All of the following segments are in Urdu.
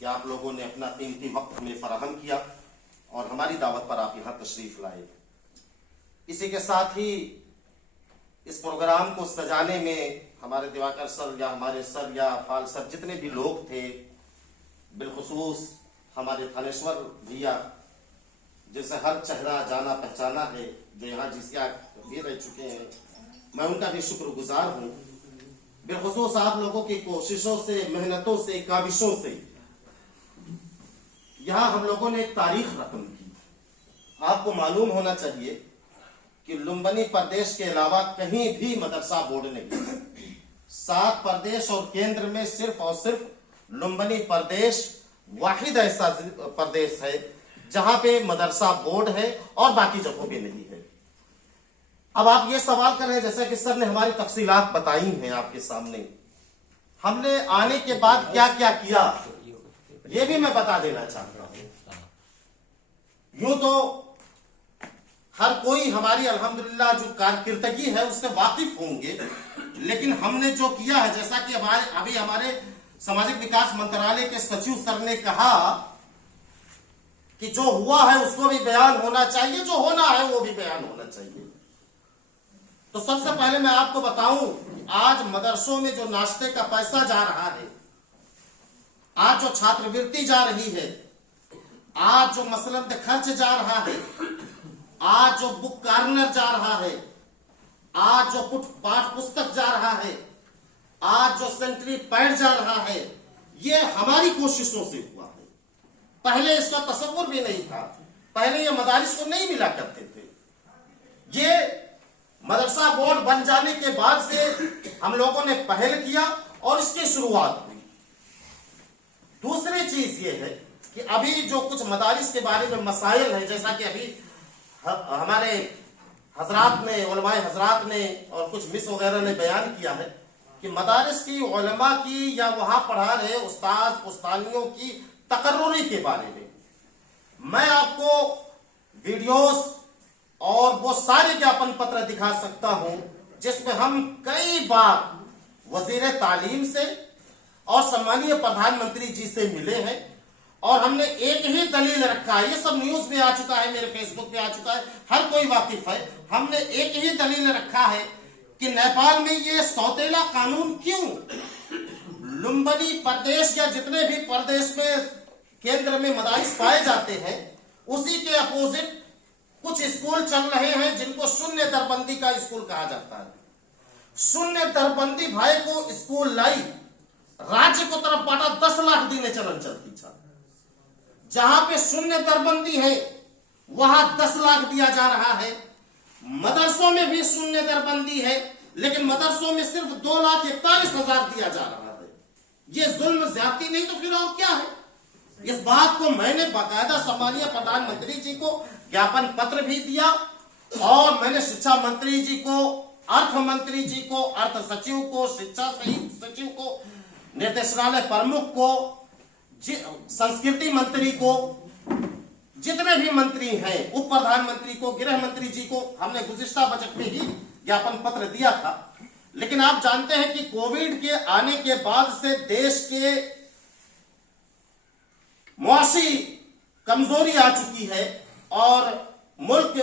کہ آپ لوگوں نے اپنا قیمتی وقت ہمیں فراہم کیا اور ہماری دعوت پر آپ یہاں تشریف لائے۔ اسی کے ساتھ ہی اس پروگرام کو سجانے میں ہمارے دیواکر سر یا ہمارے سر یا فال سر جتنے بھی لوگ تھے، بالخصوص ہمارے تھانیشور بھیا جیسے ہر چہرہ جانا پہچانا ہے، جو یہاں جسیا بھی رہ چکے ہیں، میں ان کا بھی شکر گزار ہوں۔ بالخصوص آپ لوگوں کی کوششوں سے، محنتوں سے، کاوشوں سے یہاں ہم لوگوں نے ایک تاریخ رقم کی۔ آپ کو معلوم ہونا چاہیے کہ لمبنی پردیش کے علاوہ کہیں بھی مدرسہ بورڈ نہیں ہے۔ 7 پردیش اور کیندر میں صرف اور صرف لمبنی پردیش واحد ایسا پردیش ہے جہاں پہ مدرسہ بورڈ ہے اور باقی جگہوں پہ نہیں ہے۔ اب آپ یہ سوال کر رہے ہیں، جیسا کہ سر نے ہماری تفصیلات بتائی ہیں آپ کے سامنے، ہم نے آنے کے بعد کیا کیا کیا یہ بھی میں بتا دینا چاہتا ہوں۔ یوں تو ہر کوئی ہماری الحمدللہ جو کارکردگی ہے اس سے واقف ہوں گے، لیکن ہم نے جو کیا ہے، جیسا کہ ابھی ہمارے سماجک وکاس منترالیہ کے سچیو سر نے کہا کہ جو ہوا ہے اس کو بھی بیان ہونا چاہیے، جو ہونا ہے وہ بھی بیان ہونا چاہیے۔ تو سب سے پہلے میں آپ کو بتاؤں کہ آج مدرسوں میں جو ناشتے کا پیسہ جا رہا ہے، آج جو چھاتروتی جا رہی ہے، آج جو مسلط خرچ جا رہا ہے، آج جو بک کارنر جا رہا ہے، آج جو پاٹھ پستک جا رہا ہے، آج جو سینٹری پیڈ جا رہا ہے، یہ ہماری کوششوں سے ہوا ہے۔ پہلے اس کا تصور بھی نہیں تھا، پہلے یہ مدارس کو نہیں ملا کرتے تھے۔ یہ مدرسہ بورڈ بن جانے کے بعد سے ہم لوگوں نے پہل کیا اور اس کی شروعات ہوئی۔ دوسری چیز یہ ہے کہ ابھی جو کچھ مدارس کے بارے میں مسائل ہیں، جیسا کہ ابھی ہمارے حضرات نے، علماء حضرات نے اور کچھ مس وغیرہ نے بیان کیا ہے کہ مدارس کی علماء کی یا وہاں پڑھا رہے استاد استانیوں کی تقرری کے بارے میں میں آپ کو ویڈیوز اور وہ سارے جاپن پتر دکھا سکتا ہوں، جس میں ہم کئی بار وزیر تعلیم سے اور سنمانیہ پردھان منتری جی سے ملے ہیں، اور ہم نے ایک ہی دلیل رکھا ہے۔ یہ سب نیوز میں آ چکا ہے، میرے فیس بک پہ آ چکا ہے، ہر کوئی واقف ہے۔ ہم نے ایک ہی دلیل رکھا ہے کہ نیپال میں یہ سوتیلا قانون کیوں؟ لمبنی پردیش یا جتنے بھی پردیش میں کیندر میں مدارس پائے جاتے ہیں، اسی کے اپوزٹ کچھ اسکول چل رہے ہیں جن کو شونیہ دربندی کا اسکول کہا جاتا ہے۔ شونیہ دربندی بھائی کو اسکول لائی، راجیہ کو طرف بانٹا، 10 لاکھ دینے چلن چلتی تھا۔ جہاں پہ شونیہ دربندی ہے وہاں 10 لاکھ دیا جا رہا ہے۔ مدرسوں میں بھی شونیہ دربندی ہے، لیکن مدرسوں میں صرف 2,41,000 دیا جا رہا ہے۔ یہ ظلم زیادتی نہیں تو پھر اور کیا ہے؟ اس بات کو میں نے باقاعدہ سنمانیہ پردھان منتری جی کو جاپن پتر بھی دیا، اور میں نے شکشا منتری جی کو، ارتھ منتری جی کو، ارتھ سچیو کو، شکشا سچیو کو، نردیشنالیہ پرمکھ کو، سنسکرتی منتری کو، جتنے بھی منتری ہیں، اپ پردھان منتری کو، گرہ منتری جی کو ہم نے گزشتہ بجٹ میں ہی جاپن پتر دیا تھا۔ لیکن آپ جانتے ہیں کہ کووڈ کے آنے کے بعد سے دیش کے معاشی کمزوری آ چکی ہے اور ملک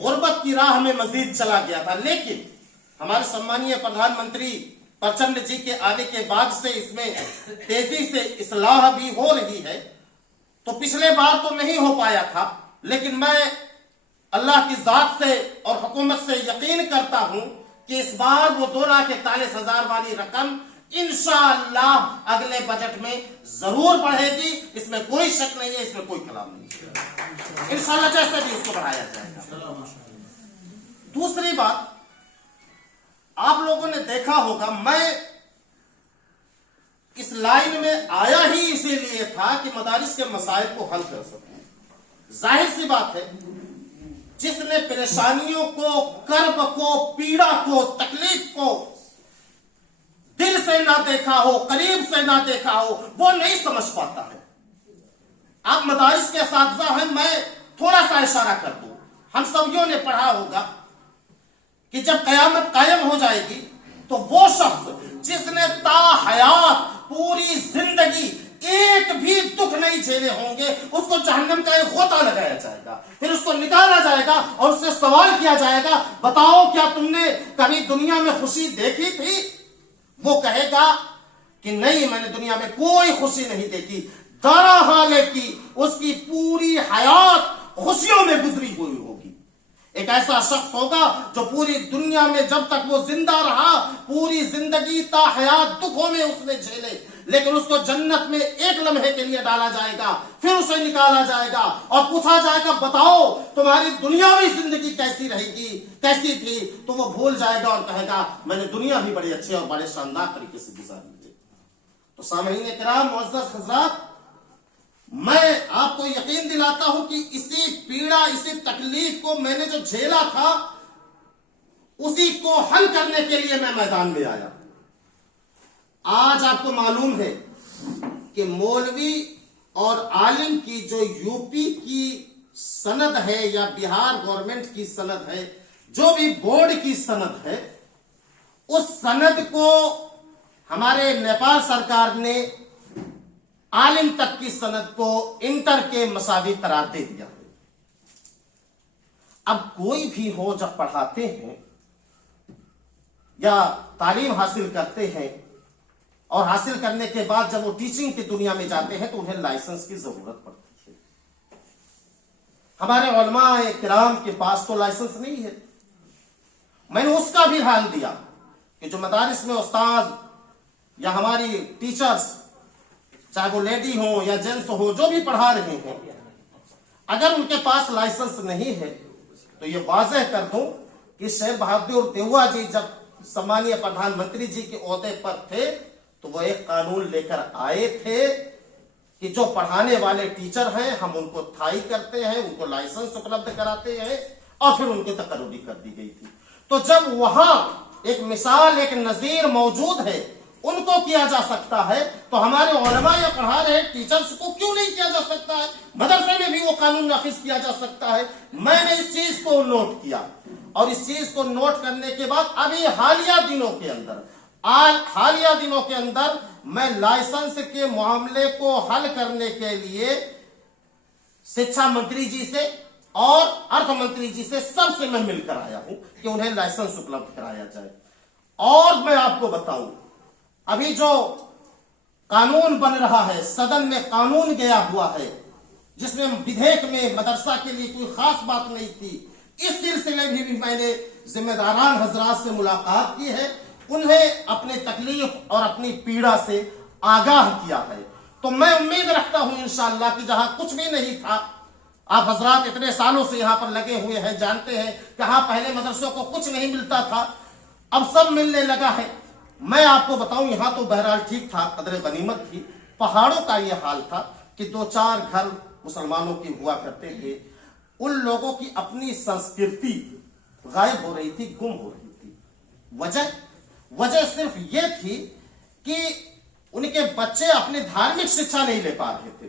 غربت کی راہ میں مزید چلا گیا تھا، لیکن ہمارے سنمانیہ پردھان منتری پرچنڈ جی کے آنے کے بعد سے اس میں تیزی سے اصلاح بھی ہو رہی ہے۔ تو پچھلے بار تو نہیں ہو پایا تھا، لیکن میں اللہ کی ذات سے اور حکومت سے یقین کرتا ہوں کہ اس بار وہ 2,41,000 والی رقم انشاءاللہ اگلے بجٹ میں ضرور بڑھے گی، اس میں کوئی شک نہیں ہے، اس میں کوئی کلام نہیں ہے۔ انشاءاللہ جیسے بھی اس کو بڑھایا جائے گا۔ دوسری بات، آپ لوگوں نے دیکھا ہوگا میں اس لائن میں آیا ہی اسی لیے تھا کہ مدارس کے مسائل کو حل کر سکوں۔ ظاہر سی بات ہے، جس نے پریشانیوں کو، کرب کو، پیڑا کو، تکلیف کو دل سے نہ دیکھا ہو، قریب سے نہ دیکھا ہو، وہ نہیں سمجھ پاتا ہے۔ آپ مدارس کے اساتذہ ہیں، میں تھوڑا سا اشارہ کر دوں۔ ہم سبھیوں نے پڑھا ہوگا کہ جب قیامت قائم ہو جائے گی تو وہ شخص جس نے تا حیات پوری زندگی ایک بھی نہیں جھیلے ہوں گے اس کو جہنم کا ایک غوطہ لگایا جائے گا، پھر اس کو نکالا جائے گا اور اس سے سوال کیا جائے گا بتاؤ کیا تم نے کبھی دنیا میں خوشی دیکھی تھی؟ وہ کہے گا کہ نہیں، میں نے دنیا میں کوئی خوشی نہیں دیکھی۔ درا حال ہے کہ اس کی پوری حیات خوشیوں میں گزری ہوئی ہوگی۔ ایک ایسا شخص ہوگا جو پوری دنیا میں جب تک وہ زندہ رہا پوری زندگی تا حیات دکھوں میں اس نے جھیلے، لیکن اس کو جنت میں ایک لمحے کے لیے ڈالا جائے گا، پھر اسے نکالا جائے گا اور پوچھا جائے گا بتاؤ تمہاری دنیاوی زندگی کیسی رہے گی، کیسی تھی؟ تو وہ بھول جائے گا اور کہے گا میں نے دنیا بھی بڑے اچھے اور بڑے شاندار طریقے سے گزاری ہے۔ تو سامعین کرام معزز حضرات، میں آپ کو یقین دلاتا ہوں کہ اسی پیڑا، اسی تکلیف کو میں نے جو جھیلا تھا اسی کو حل کرنے کے لیے میں میدان میں آیا۔ آج آپ کو معلوم ہے کہ مولوی اور عالم کی جو یو پی کی سند ہے یا بہار گورنمنٹ کی سند ہے، جو بھی بورڈ کی سند ہے، اس سند کو ہمارے نیپال سرکار نے عالم تک کی سند کو انٹر کے مساوی قرار دے دیا۔ اب کوئی بھی ہو جب پڑھاتے ہیں یا تعلیم حاصل کرتے ہیں اور حاصل کرنے کے بعد جب وہ ٹیچنگ کی دنیا میں جاتے ہیں تو انہیں لائسنس کی ضرورت پڑتی ہے۔ ہمارے علماء کرام کے پاس تو لائسنس نہیں ہے۔ میں نے اس کا بھی حال دیا کہ جو مدارس میں استاد یا ہماری ٹیچرز، چاہے وہ لیڈی ہو یا جینٹس ہو، جو بھی پڑھا رہے ہیں، اگر ان کے پاس لائسنس نہیں ہے تو یہ واضح کر دوں کہ شیر بہادر دیوا جی جب سمانیہ پردھان منتری جی کے عہدے پر تھے تو وہ ایک قانون لے کر آئے تھے کہ جو پڑھانے والے ٹیچر ہیں ہم ان کو تھائی کرتے ہیں، ان کو لائسنس اپلبدھ کراتے ہیں، اور پھر ان کی تقرری کر دی گئی تھی۔ تو جب وہاں ایک مثال، ایک نظیر موجود ہے، ان کو کیا جا سکتا ہے تو ہمارے علماء یا پڑھا رہے ٹیچرز کو کیوں نہیں کیا جا سکتا ہے؟ مدرسے میں بھی وہ قانون نافذ کیا جا سکتا ہے۔ میں نے اس چیز کو نوٹ کیا اور اس چیز کو نوٹ کرنے کے بعد ابھی حالیہ دنوں کے اندر میں لائسنس کے معاملے کو حل کرنے کے لیے شکشا منتری جی سے اور ارتھ منتری جی سے سب سے میں مل کر آیا ہوں کہ انہیں لائسنس اپلبدھ کرایا جائے۔ اور میں آپ کو بتاؤں، ابھی جو قانون بن رہا ہے، صدن میں قانون گیا ہوا ہے جس میں ودھیک میں مدرسہ کے لیے کوئی خاص بات نہیں تھی، اس سلسلے میں بھی میں نے ذمہ داران حضرات سے ملاقات کی ہے، انہیں اپنے تکلیف اور اپنی پیڑا سے آگاہ کیا ہے۔ تو میں امید رکھتا ہوں انشاءاللہ کہ جہاں کچھ بھی نہیں تھا، آپ حضرات اتنے سالوں سے یہاں پر لگے ہوئے ہیں، جانتے ہیں کہ ہاں پہلے مدرسوں کو کچھ نہیں ملتا تھا، اب سب ملنے لگا ہے۔ میں آپ کو بتاؤں یہاں تو بہرحال ٹھیک تھا، قدر غنیمت تھی۔ پہاڑوں کا یہ حال تھا کہ 2-4 گھر مسلمانوں کی ہوا کرتے تھے، ان لوگوں کی اپنی سنسکرتی غائب ہو رہی تھی، گم ہو رہی تھی۔ وجہ صرف یہ تھی کہ ان کے بچے اپنی دھارمک شکشا نہیں لے پا رہے تھے،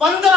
15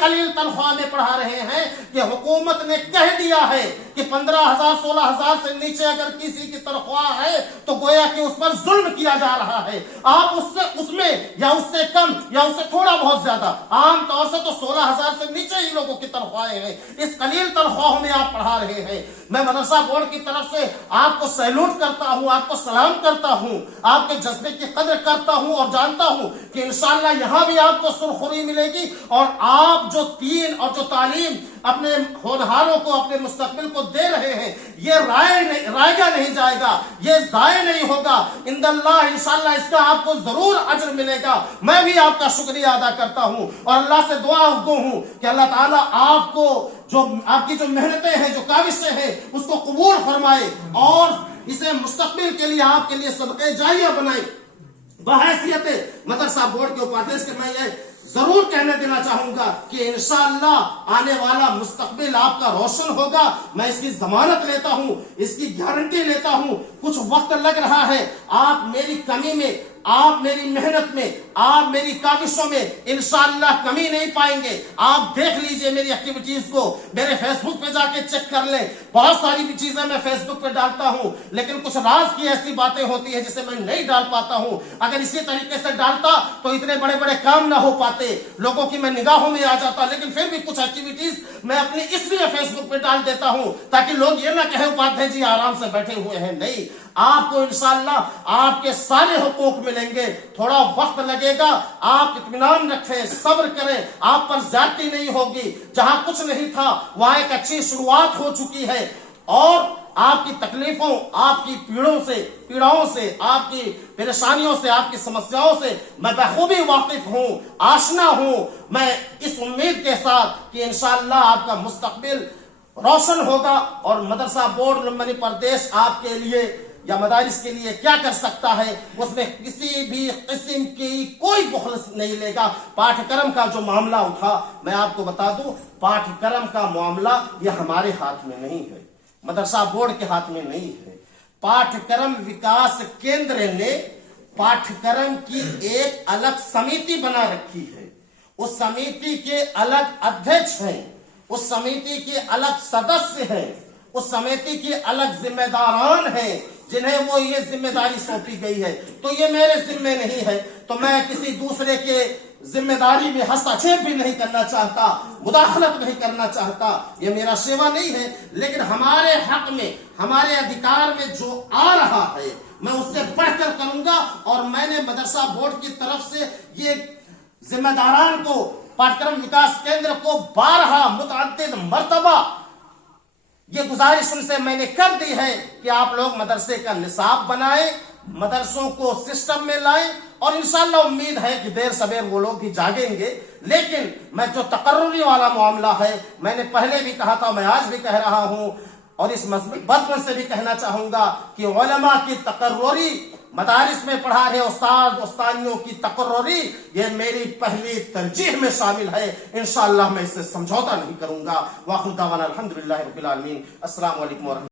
قلیل تنخواہ میں پڑھا رہے ہیں کہ حکومت نے کہہ دیا ہے کہ 15,000 16,000 سے نیچے اگر کسی کی تنخواہ ہے تو گویا کہ اس پر ظلم کیا جا رہا ہے. آپ اس میں یا اس سے کم یا اس سے تھوڑا بہت زیادہ، عام طور سے تو 16,000 سے نیچے ہی لوگوں کی تنخواہیں ہیں، اس قلیل تنخواہوں میں آپ پڑھا رہے ہیں. میں مدرسہ بورڈ کی طرف سے آپ کو سیلوٹ کرتا ہوں، آپ کو سلام کرتا ہوں، آپ کے جذبے کی قدر کرتا ہوں اور جانتا ہوں کہ انشاءاللہ یہاں بھی آپ کو سرخری ملے گی، اور آپ جو دین اور جو تعلیم اپنے ہونہاروں کو، اپنے مستقبل کو دے رہے ہیں، یہ رائگا نہیں جائے گا، یہ ضائع نہیں ہوگا. عند اللہ انشاءاللہ اس کا آپ کو ضرور اجر ملے گا. میں بھی آپ کا شکریہ ادا کرتا ہوں اور اللہ سے دعا گو ہوں کہ اللہ تعالیٰ آپ کو آپ کی جو محنتیں ہیں، جو کاوشیں ہیں، اس کو قبول فرمائے اور اسے مستقبل کے لیے آپ کے لیے صدقہ جاریہ بنائے. بحیثیت مدرسہ بورڈ کے اپادھیش کے میں یہ ضرور کہنے دینا چاہوں گا کہ انشاءاللہ آنے والا مستقبل آپ کا روشن ہوگا. میں اس کی ضمانت لیتا ہوں، اس کی گارنٹی لیتا ہوں. کچھ وقت لگ رہا ہے، آپ میری کمی میں، آپ میری محنت میں، آپ میری کاوشوں میں انشاءاللہ کمی نہیں پائیں گے. آپ دیکھ لیجئے میری ایکٹیویٹیز کو، میرے فیس بک پہ جا کے چیک کر لیں. بہت ساری بھی چیزیں میں فیس بک پہ ڈالتا ہوں، لیکن کچھ راز کی ایسی باتیں ہوتی ہیں جسے میں نہیں ڈال پاتا ہوں. اگر اسی طریقے سے ڈالتا تو اتنے بڑے بڑے کام نہ ہو پاتے، لوگوں کی میں نگاہوں میں آ جاتا. لیکن پھر بھی کچھ ایکٹیویٹیز میں اپنی اس لیے فیس بک پہ ڈال دیتا ہوں تاکہ لوگ یہ نہ کہیں اپادھیش جی آرام سے بیٹھے ہوئے ہیں. نہیں، آپ کو انشاءاللہ آپ کے سارے حقوق ملیں گے. تھوڑا وقت لگے گا، آپ اطمینان رکھیں، صبر کریں، آپ پر زیادتی نہیں ہوگی. جہاں کچھ نہیں تھا وہاں ایک اچھی شروعات ہو چکی ہے، اور آپ کی تکلیفوں، آپ کی پیڑاؤں سے، آپ کی پریشانیوں سے، آپ کی سمسیاؤں سے میں بخوبی واقف ہوں، آشنا ہوں. میں اس امید کے ساتھ کہ انشاءاللہ آپ کا مستقبل روشن ہوگا، اور مدرسہ بورڈ لمبنی پردیش آپ کے لیے یا مدارس کے لیے کیا کر سکتا ہے اس میں کسی بھی قسم کی کوئی بخل نہیں لے گا. پاٹھ کرم کا جو معاملہ اٹھا، میں آپ کو بتا دوں، پاٹھ کرم کا معاملہ یہ ہمارے ہاتھ میں نہیں ہے، مدرسہ بورڈ کے ہاتھ میں نہیں ہے. پاٹھ کرم وکاس کیندر نے پاٹھ کرم کی ایک الگ سمیتی بنا رکھی ہے. اس سمیتی کے الگ ادھیکش ہیں، اس سمیتی کے الگ سدسیہ ہیں، اس سمیتی کے الگ ذمہ داران ہیں جنہیں وہ یہ ذمہ داری سونپی گئی ہے. تو یہ میرے ذمہ نہیں ہے، تو میں کسی دوسرے کے ذمہ داری میں ہستاکشیپ بھی نہیں کرنا چاہتا، مداخلت نہیں کرنا چاہتا. یہ میرا سیوا نہیں ہے. لیکن ہمارے حق میں، ہمارے ادھیکار میں جو آ رہا ہے میں اس سے بڑھ کر کروں گا. اور میں نے مدرسہ بورڈ کی طرف سے یہ ذمہ داران کو، پاٹھ کرم وکاس کیندر کو بارہا متعدد مرتبہ یہ گزارش ان سے میں نے کر دی ہے کہ آپ لوگ مدرسے کا نصاب بنائیں، مدرسوں کو سسٹم میں لائیں، اور انشاءاللہ امید ہے کہ دیر سبیر وہ لوگ بھی جاگیں گے. لیکن میں جو تقرری والا معاملہ ہے، میں نے پہلے بھی کہا تھا، میں آج بھی کہہ رہا ہوں، اور اس مضمون سے بھی کہنا چاہوں گا کہ علماء کی تقرری، مدارس میں پڑھا رہے استاد استانیوں کی تقرری، یہ میری پہلی ترجیح میں شامل ہے. انشاءاللہ میں اس سے سمجھوتا نہیں کروں گا. وآخر دعوانا الحمدللہ رب العالمین. السلام علیکم ورحمۃ اللہ.